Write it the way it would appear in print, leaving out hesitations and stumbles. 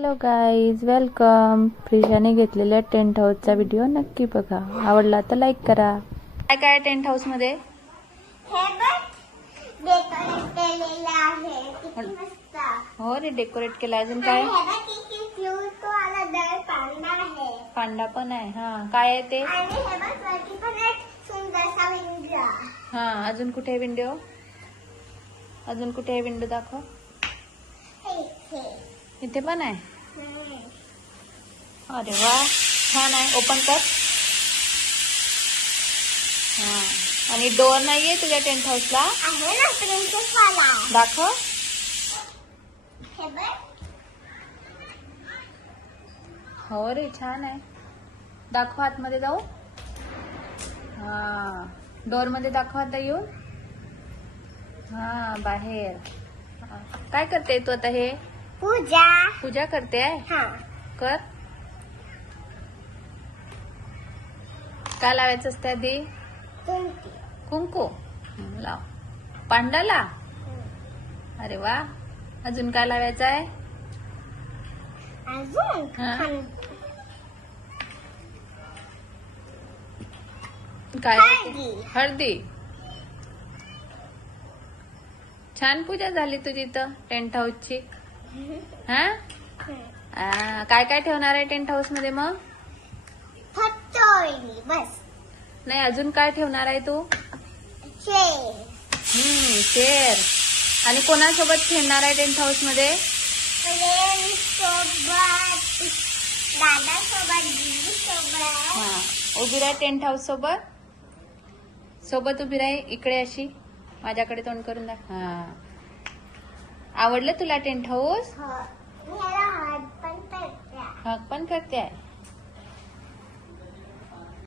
Hello guys, welcome. प्रिशाने घेतलेल्या tent हाऊसचा video नक्की बघा. आवडला तर लाईक करा. काय काय टेंट हाऊस मध्ये? हो रे, डेकोरेट केलं. अजून काय? पांडा पण आहे. हा, काय आहे ते? हा, अजून कुठे विंडो? अजून कुठे आहे विंडो? दाखव. इथे पण आहे. अरे वा, छान आहे. ओपन कर. हा, आणि डोअर नाहीये तुझ्या टेंट हाऊसला? दाखव. हो रे, छान आहे. दाखव, आतमध्ये जाऊ. हा, डोअर मध्ये दाखव आता येऊन. हा, बाहेर. काय करते तू आता? हे पूजा करते आहे. कर. काय लावायचं असतं आधी? कुंकू. लाव. पांडाला. अरे वा. अजून काय लावायचं आहे? काय? हळदी. छान पूजा झाली तुझी तर टेंट हाऊसची. हा, काय काय ठेवणार आहे टेंट हाऊस मध्ये मग? बस. नाही, अजून काय ठेवणार आहे तू? चेअर. आणि कोणासोबत खेळणार आहे टेंट हाऊस मध्ये? हा, उभी राह. टेंट हाऊस सोबत उभी राह. इकडे अशी माझ्याकडे तोंड करून दाख. हा, आवडलं तुला टेंट हाऊस? हग पण करते आहे.